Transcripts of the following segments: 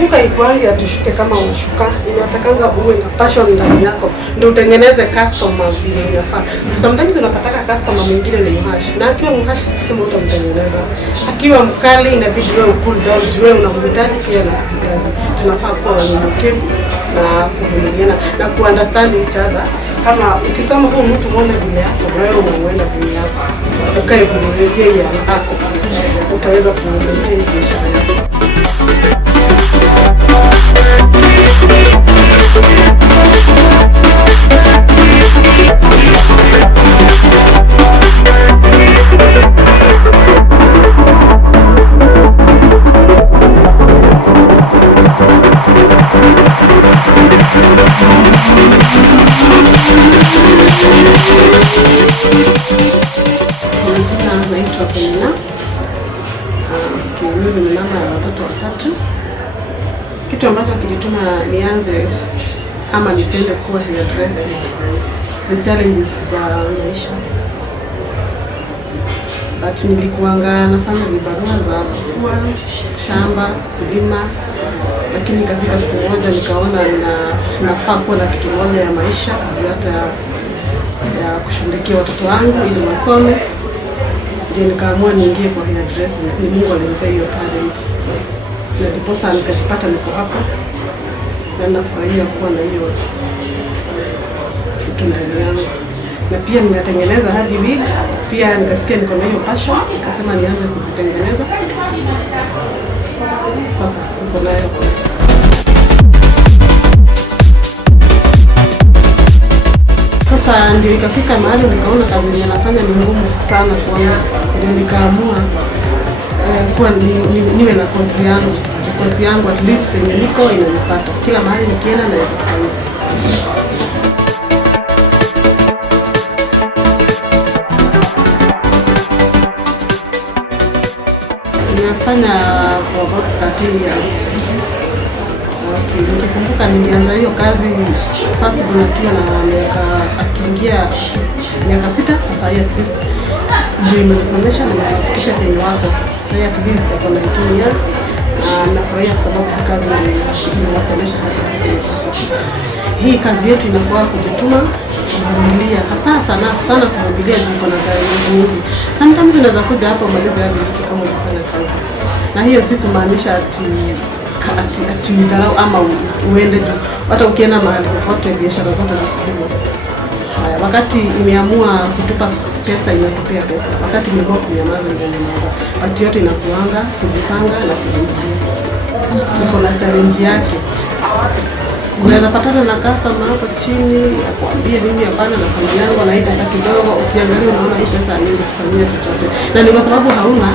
Shuka ikuangi atushuke kama unashuka, inatakanga uwe na passion ndani yako ndio utengeneze customer vile inafaa. So sometimes unapataka customer mwingine ni mhash, na akiwa mhash sisi utamtengeneza. Akiwa mkali inabidi wewe cool down, wewe unamhitaji pia na kuhitaji. Tunafaa kuwa wanyenyekevu na kuvumiliana na kuunderstand each other. Kama ukisoma huyu mtu muone vile yako, wewe unamuona vile yako. Ukae kuvumilia yeye yako, utaweza kuvumilia biashara yako. Naitwa Penina. Mimi ni mama ya watoto 3. Kitu ambacho kilituma nianze ama nipende kuwa hairdresser ni challenges za maisha. But nilikuanga nafanya vibarua za kufua shamba, kulima, lakini ikafika siku moja nikaona nafaa kuwa na kitu moja ya maisha, hata ya kushughulikia watoto wangu ili wasome. Ndio nikaamua niingie kwa hairdressing. Ni Mungu alinipea hiyo talent. Na ndiposa nikajipata niko hapa. Na nafurahia kuwa na hiyo kitu ndani yangu. Na pia ninatengeneza hadi wig. Pia nikasikia niko na hiyo passion, nikasema nianze kuzitengeneza. Sasa niko nayo. Sasa ndio ikafika mahali nikaona kazi yenye nafanya ni ngumu sana kwangu. Ndio nikaamua kuwa niwe na kozi yangu. Kozi yangu at least penye niko inanipata. Kila mahali nikienda naweza kufanya. Nimefanya for about 13 years. Nikikumbuka nilianza hiyo kazi first nikiwa na akiingia miaka 6, sasa at least ndio imenisomesha na kufikisha penye wako. Sasa at least kwa 19 years nafurahia kwa sababu kazi inawasomesha hata hii kazi yetu inakuwa kujituma, kuvumilia, hasa sana kuvumilia jiko na kazi nyingi. Sometimes unaweza kuja hapo umalize hadi wiki kama unafanya kazi. Na hiyo si kumaanisha ati nidharau ama uende juu. Hata ukienda mahali popote biashara zote ziko hivyo. Haya, wakati imeamua kutupa pesa inatupea pesa. Wakati imeamua kunyamaza ndio nyamaza. Wakati yote inakuanga kujipanga na kuvumilia. Iko na challenge yake. Unaweza patana na customer hapo chini akwambie mimi hapana na kazi yangu na hii pesa kidogo, ukiangalia unaona hii pesa haiwezi kufanyia chochote. Na ni kwa sababu hauna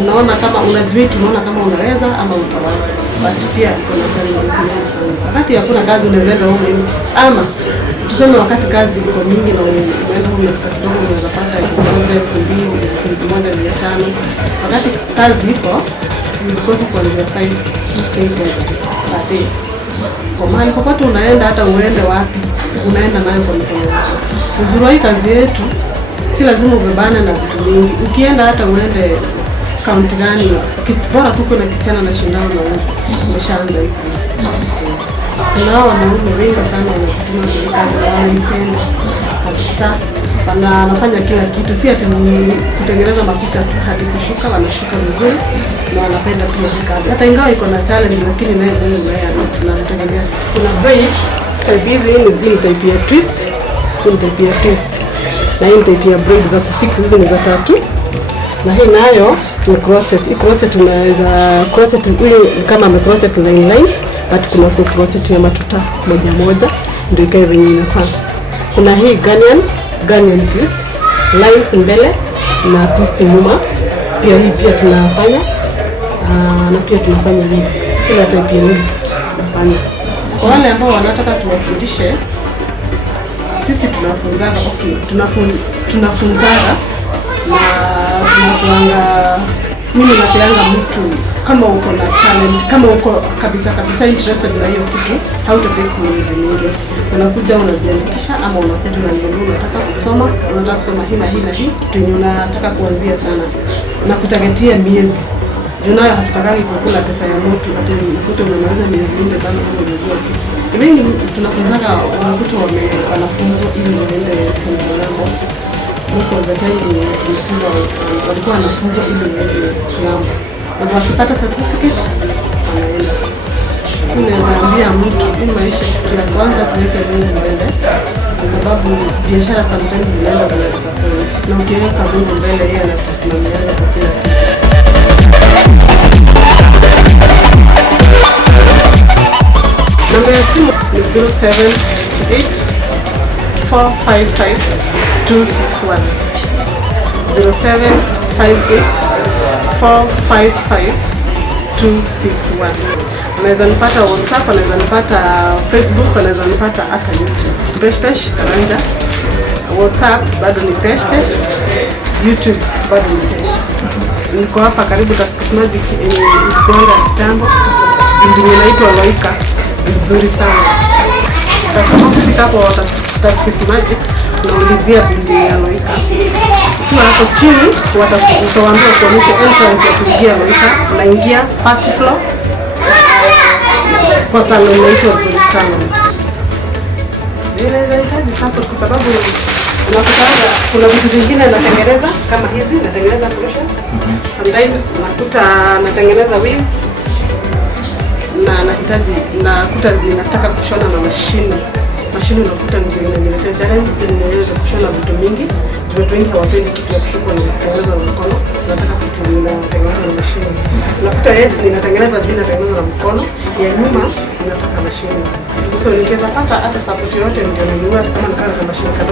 unaona kama unajiwait, unaona kama unaweza ama utawacha. But pia iko na challenges nyingi sana. Wakati hakuna kazi unaweza enda home empty. Ama tuseme wakati kazi iko mingi na unaenda home pesa kidogo unaweza pata 1,000, 2,000, 1,500. Wakati kazi iko zikosi kwa 5K per day. Kwa mahali popote unaenda, hata uende wapi, unaenda nayo kwa mikono yako. Uzuri wa hii kazi yetu, si lazima ubebane na vitu mingi. Ukienda hata uende kaunti gani, bora tu kuna kichana na shindano na uzi, umeshaanza hii kazi. Kuna wanaume wengi sana wanajituma kwa kazi na wanaipenda kabisa. Wanafanya kila kitu, si ati ni kutengeneza makucha tu, hadi kushuka, wanashuka vizuri na wanapenda pia kazi. Hata ingawa iko na challenge, lakini naye tunategemea. Kuna braids, type hizi ni type ya twist, ni type ya twist. Na hii type ya braids za kufix, hizi ni za tatu. Na hii nayo ni crochet. Hii crochet tunaweza crochet hii kama crochet line lines, but kuna crochet ya matuta moja ndio ikae venye inafaa. Kuna hii Ghanaian twist, lines mbele na twist nyuma. Pia hii pia tunafanya na pia tunafanya leaves. Kila type ya leaf tunafanya. Kwa wale ambao wanataka tuwafundishe, sisi tunafunzaga, tunafunzaga na tunakuanga, mimi napeanga mtu kama uko na talent, kama uko kabisa interested na hiyo kitu, hautatake miezi mingi. Unakuja unajiandikisha, ama unakuja unaniambia unataka kusoma hii na hii kitu yenye unataka kuanzia sana, na kutagetia miezi. Junayo hatutakagi kukula pesa ya mtu hata ukute umemaliza miezi 4 kama unajua kitu. Wengi tunafunzaga unakuta wanafunzwa ili waende sehemu za ng'ambo. Most of the time walikuwa wanafunzwa ili waende ng'ambo. Na wakipata certificate wanaenda. Unaweza ambia mtu hii maisha ya kwanza tuweke Mungu mbele, kwa sababu biashara sometimes zinaenda bila disappoint. Na ukiweka Mungu mbele, yeye anakusimamia kwa kila kitu. Namba ya simu ni 0758455261. 0758455261. Unaweza nipata WhatsApp, unaweza nipata Facebook, unaweza nipata hata YouTube. Pesh Karanja. WhatsApp bado ni Pesh. YouTube bado ni Pesh. Niko hapa karibu Tuskys Magic Kiwanda ya kitambo. Ndio inaitwa Loika. Nzuri sana. Utakapofika hapo Tuskys Magic unaulizia building ya Loika. Ukiwa hapo chini utawaambia kuonyesha entrance ya kuingia Loika. Unaingia first floor. Kwa salon inaitwa Nzuri sana. Ninahitaji support kwa sababu unapata kuna vitu zingine natengeneza kama hizi, natengeneza crochet. Sometimes natengeneza weaves. Na nahitaji ninataka kushona na mashine unakuta ndio inaniletea challenge ili niweze kushona vitu mingi. Watu wengi hawapendi kitu ya kushona na kutengeneza na mkono, nataka kitu ninatengeneza na mashine. Unakuta ninatengeneza na mkono, ya nyuma ninataka mashine. So nikiweza pata hata support yote ndio ninunue kama nikana na mashine kama